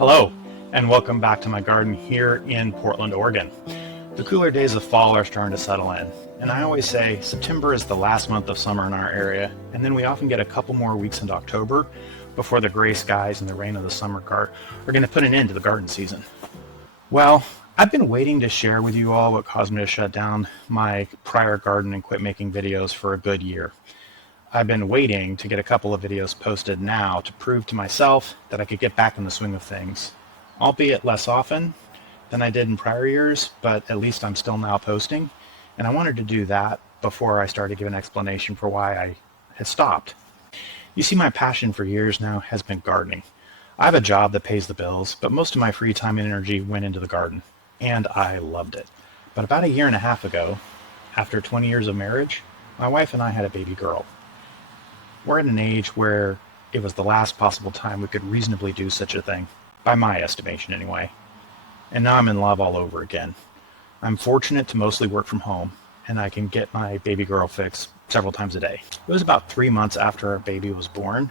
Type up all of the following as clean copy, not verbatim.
Hello, and welcome back to my garden here in Portland, Oregon. The cooler days of fall are starting to settle in, and I always say September is the last month of summer in our area, and then we often get a couple more weeks into October before the gray skies and the rain of the summer are going to put an end to the garden season. Well, I've been waiting to share with you all what caused me to shut down my prior garden and quit making videos for a good year. I've been waiting to get a couple of videos posted now to prove to myself that I could get back in the swing of things, albeit less often than I did in prior years, but at least I'm still now posting, and I wanted to do that before I started to give an explanation for why I had stopped. You see, my passion for years now has been gardening. I have a job that pays the bills, but most of my free time and energy went into the garden, and I loved it. But about a year and a half ago, after 20 years of marriage, my wife and I had a baby girl. We're at an age where it was the last possible time we could reasonably do such a thing, by my estimation anyway. And now I'm in love all over again. I'm fortunate to mostly work from home, and I can get my baby girl fix several times a day. It was about 3 months after our baby was born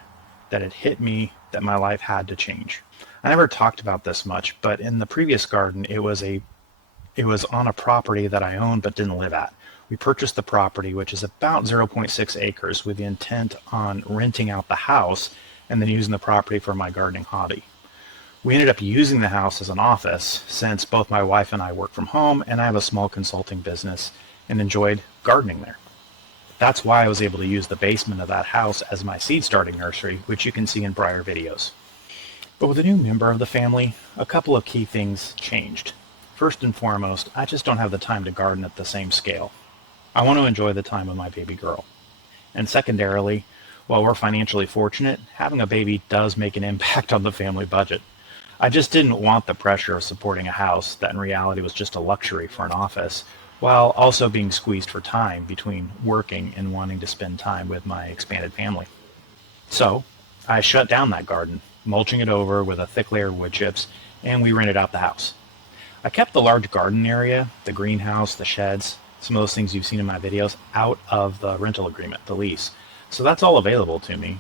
that it hit me that my life had to change. I never talked about this much, but in the previous garden, it was on a property that I owned but didn't live at. We purchased the property, which is about 0.6 acres, with the intent on renting out the house and then using the property for my gardening hobby. We ended up using the house as an office since both my wife and I work from home, and I have a small consulting business and enjoyed gardening there. That's why I was able to use the basement of that house as my seed starting nursery, which you can see in prior videos. But with a new member of the family, a couple of key things changed. First and foremost, I just don't have the time to garden at the same scale. I want to enjoy the time with my baby girl. And secondarily, while we're financially fortunate, having a baby does make an impact on the family budget. I just didn't want the pressure of supporting a house that in reality was just a luxury for an office, while also being squeezed for time between working and wanting to spend time with my expanded family. So I shut down that garden, mulching it over with a thick layer of wood chips, and we rented out the house. I kept the large garden area, the greenhouse, the sheds, some of those things you've seen in my videos, out of the rental agreement, the lease. So that's all available to me.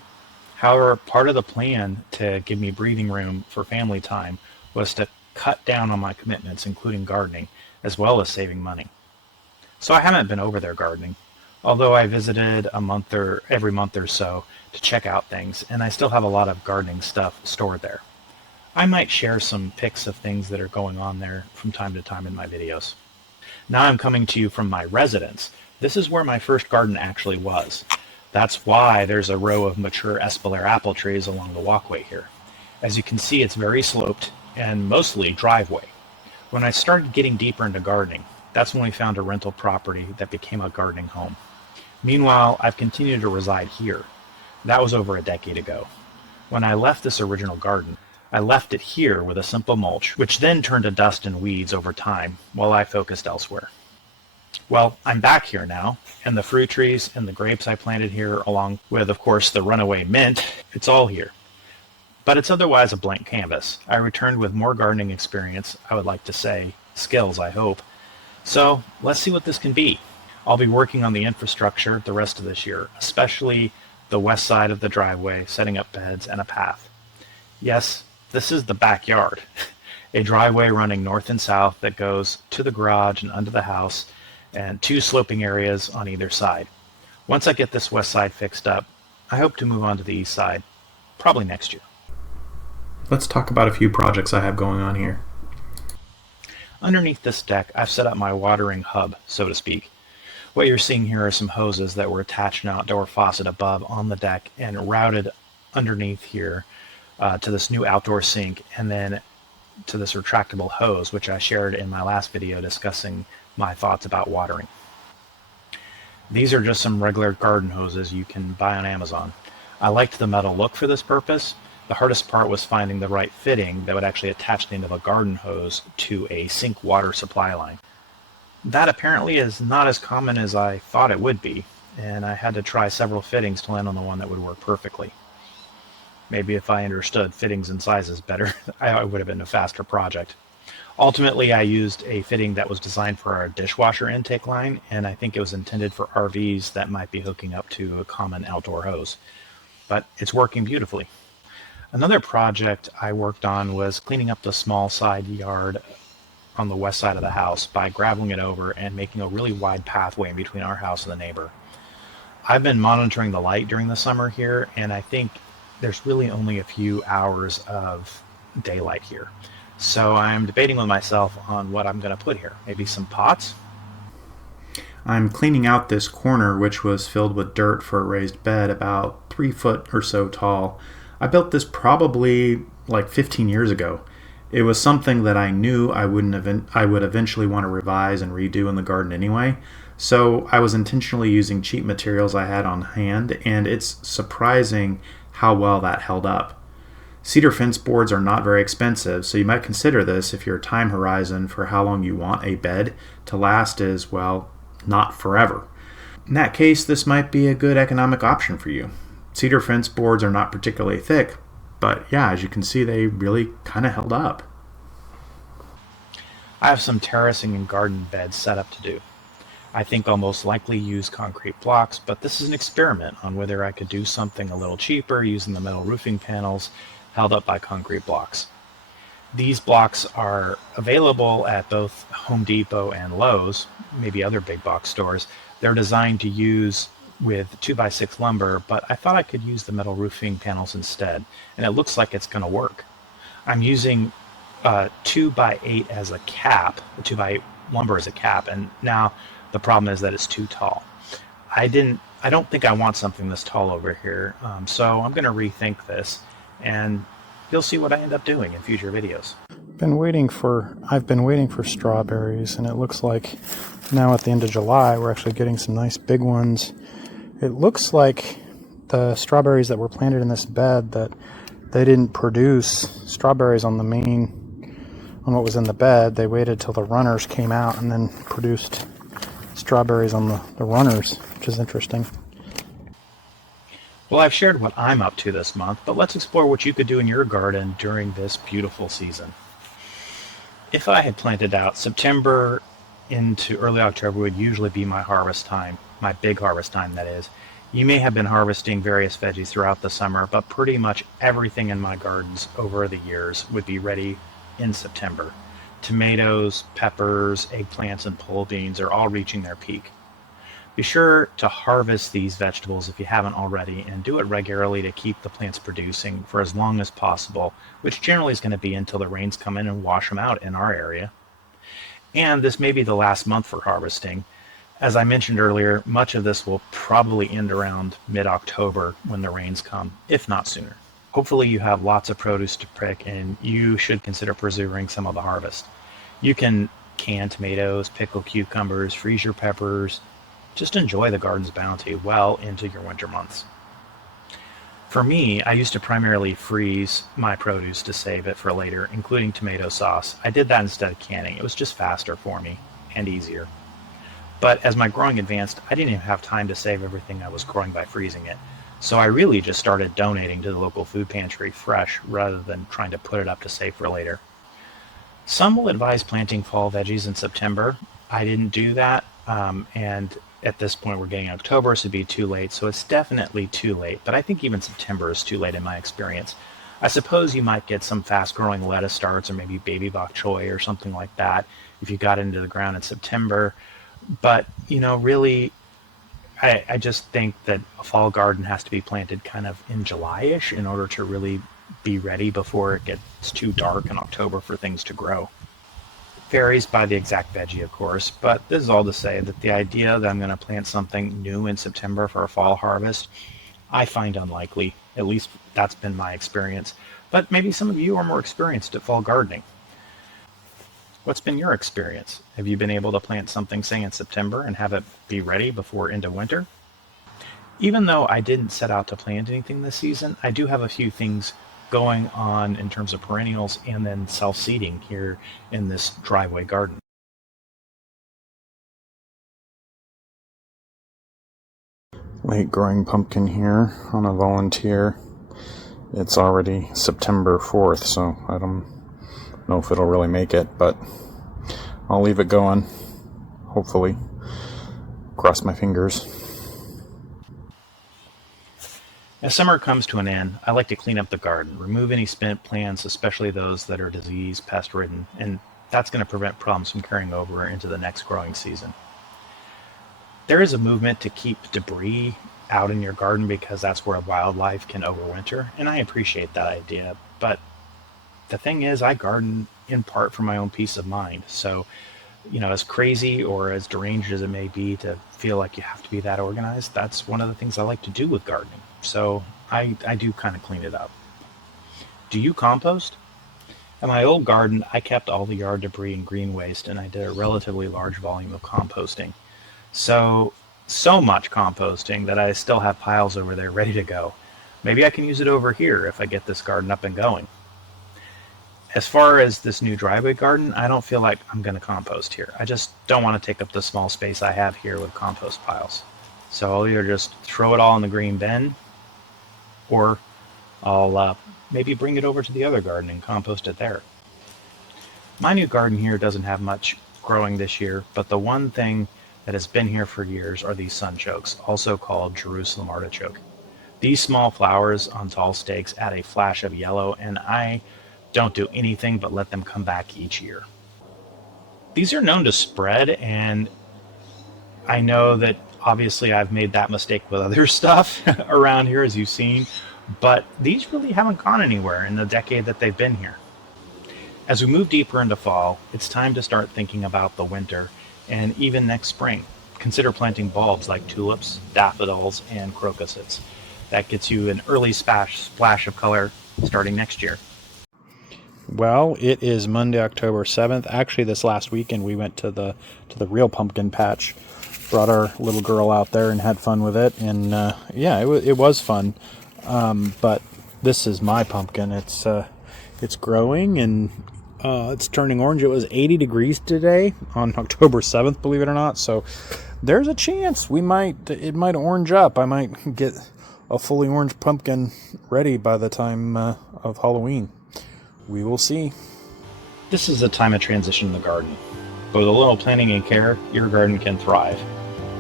However, part of the plan to give me breathing room for family time was to cut down on my commitments, including gardening, as well as saving money. So I haven't been over there gardening, although I visited every month or so to check out things, and I still have a lot of gardening stuff stored there. I might share some pics of things that are going on there from time to time in my videos. Now I'm coming to you from my residence. This is where my first garden actually was. That's why there's a row of mature Espalier apple trees along the walkway here. As you can see, it's very sloped and mostly driveway. When I started getting deeper into gardening, that's when we found a rental property that became a gardening home. Meanwhile, I've continued to reside here. That was over a decade ago. When I left this original garden, I left it here with a simple mulch, which then turned to dust and weeds over time while I focused elsewhere. Well, I'm back here now, and the fruit trees and the grapes I planted here, along with, of course, the runaway mint, it's all here. But it's otherwise a blank canvas. I returned with more gardening experience, I would like to say, skills, I hope. So let's see what this can be. I'll be working on the infrastructure the rest of this year, especially the west side of the driveway, setting up beds and a path. Yes, this is the backyard, a driveway running north and south that goes to the garage and under the house, and 2 sloping areas on either side. Once I get this west side fixed up, I hope to move on to the east side, probably next year. Let's talk about a few projects I have going on here. Underneath this deck, I've set up my watering hub, so to speak. What you're seeing here are some hoses that were attached to an outdoor faucet above on the deck and routed underneath here to this new outdoor sink, and then to this retractable hose, which I shared in my last video discussing my thoughts about watering. These are just some regular garden hoses you can buy on Amazon. I liked the metal look for this purpose. The hardest part was finding the right fitting that would actually attach the end of a garden hose to a sink water supply line. That apparently is not as common as I thought it would be, and I had to try several fittings to land on the one that would work perfectly. Maybe if I understood fittings and sizes better, it would have been a faster project. Ultimately, I used a fitting that was designed for our dishwasher intake line, and I think it was intended for RVs that might be hooking up to a common outdoor hose. But it's working beautifully. Another project I worked on was cleaning up the small side yard on the west side of the house by graveling it over and making a really wide pathway in between our house and the neighbor. I've been monitoring the light during the summer here, and I think there's really only a few hours of daylight here. So I'm debating with myself on what I'm going to put here. Maybe some pots? I'm cleaning out this corner, which was filled with dirt for a raised bed about 3 foot or so tall. I built this probably like 15 years ago. It was something that I knew I would eventually want to revise and redo in the garden anyway. So I was intentionally using cheap materials I had on hand, and it's surprising how well that held up. Cedar fence boards are not very expensive, so you might consider this if your time horizon for how long you want a bed to last is, well, not forever. In that case, this might be a good economic option for you. Cedar fence boards are not particularly thick, but yeah, as you can see, they really kind of held up. I have some terracing and garden beds set up to do. I think I'll most likely use concrete blocks, but this is an experiment on whether I could do something a little cheaper using the metal roofing panels held up by concrete blocks. These blocks are available at both Home Depot and Lowe's, maybe other big box stores. They're designed to use with 2x6 lumber, but I thought I could use the metal roofing panels instead, and it looks like it's going to work. I'm using 2x8 as a cap, the 2x8 lumber as a cap, and now the problem is that it's too tall. I don't think I want something this tall over here, so I'm going to rethink this, and you'll see what I end up doing in future videos. I've been waiting for strawberries, and it looks like now at the end of July we're actually getting some nice big ones. It looks like the strawberries that were planted in this bed, that they didn't produce strawberries on what was in the bed. They waited till the runners came out and then produced strawberries on the runners, which is interesting. Well, I've shared what I'm up to this month, but let's explore what you could do in your garden during this beautiful season. If I had planted out, September into early October would usually be my harvest time, my big harvest time, that is. You may have been harvesting various veggies throughout the summer, but pretty much everything in my gardens over the years would be ready in September. Tomatoes, peppers, eggplants, and pole beans are all reaching their peak. Be sure to harvest these vegetables if you haven't already, and do it regularly to keep the plants producing for as long as possible, which generally is going to be until the rains come in and wash them out in our area. And this may be the last month for harvesting. As I mentioned earlier, much of this will probably end around mid-October when the rains come, if not sooner. Hopefully you have lots of produce to pick, and you should consider preserving some of the harvest. You can can tomatoes, pickle cucumbers, freeze your peppers. Just enjoy the garden's bounty well into your winter months. For me, I used to primarily freeze my produce to save it for later, including tomato sauce. I did that instead of canning. It was just faster for me and easier. But as my growing advanced, I didn't even have time to save everything I was growing by freezing it. So I really just started donating to the local food pantry fresh rather than trying to put it up to save for later. Some will advise planting fall veggies in September. I didn't do that, and at this point we're getting October, so it'd be too late. So it's definitely too late, but I think even September is too late in my experience. I suppose you might get some fast-growing lettuce starts or maybe baby bok choy or something like that if you got into the ground in September. But, really, I just think that a fall garden has to be planted kind of in July-ish in order to really be ready before it gets too dark in October for things to grow. Varies by the exact veggie, of course, but this is all to say that the idea that I'm going to plant something new in September for a fall harvest, I find unlikely. At least that's been my experience. But maybe some of you are more experienced at fall gardening. What's been your experience? Have you been able to plant something, say, in September and have it be ready before into winter? Even though I didn't set out to plant anything this season, I do have a few things going on in terms of perennials and then self-seeding here in this driveway garden. Late growing pumpkin here on a volunteer. It's already September 4th, so I don't know if it'll really make it, but I'll leave it going, hopefully. Cross my fingers. As summer comes to an end, I like to clean up the garden, remove any spent plants, especially those that are disease, pest ridden, and that's going to prevent problems from carrying over into the next growing season. There is a movement to keep debris out in your garden because that's where wildlife can overwinter, and I appreciate that idea. But the thing is, I garden in part for my own peace of mind. So, as crazy or as deranged as it may be to feel like you have to be that organized, that's one of the things I like to do with gardening. So I do kind of clean it up. Do you compost? At my old garden, I kept all the yard debris and green waste, and I did a relatively large volume of composting. So, so much composting that I still have piles over there ready to go. Maybe I can use it over here if I get this garden up and going. As far as this new driveway garden, I don't feel like I'm going to compost here. I just don't want to take up the small space I have here with compost piles. So I'll either just throw it all in the green bin, or I'll maybe bring it over to the other garden and compost it there. My new garden here doesn't have much growing this year, but the one thing that has been here for years are these sunchokes, also called Jerusalem artichoke. These small flowers on tall stakes add a flash of yellow, and I don't do anything but let them come back each year. These are known to spread, and I know that obviously I've made that mistake with other stuff around here, as you've seen, but these really haven't gone anywhere in the decade that they've been here. As we move deeper into fall, it's time to start thinking about the winter and even next spring. Consider planting bulbs like tulips, daffodils, and crocuses. That gets you an early splash of color starting next year. Well, it is Monday, October 7th. Actually, this last weekend we went to the real pumpkin patch. Brought our little girl out there and had fun with it, and yeah, it was fun. But this is my pumpkin. It's growing and it's turning orange. It was 80 degrees today on October 7th, believe it or not. So there's a chance it might orange up. I might get a fully orange pumpkin ready by the time of Halloween. We will see. This is the time of transition in the garden. But with a little planning and care, your garden can thrive.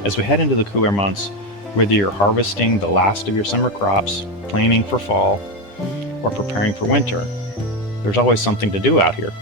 As we head into the cooler months, whether you're harvesting the last of your summer crops, planning for fall, or preparing for winter, there's always something to do out here.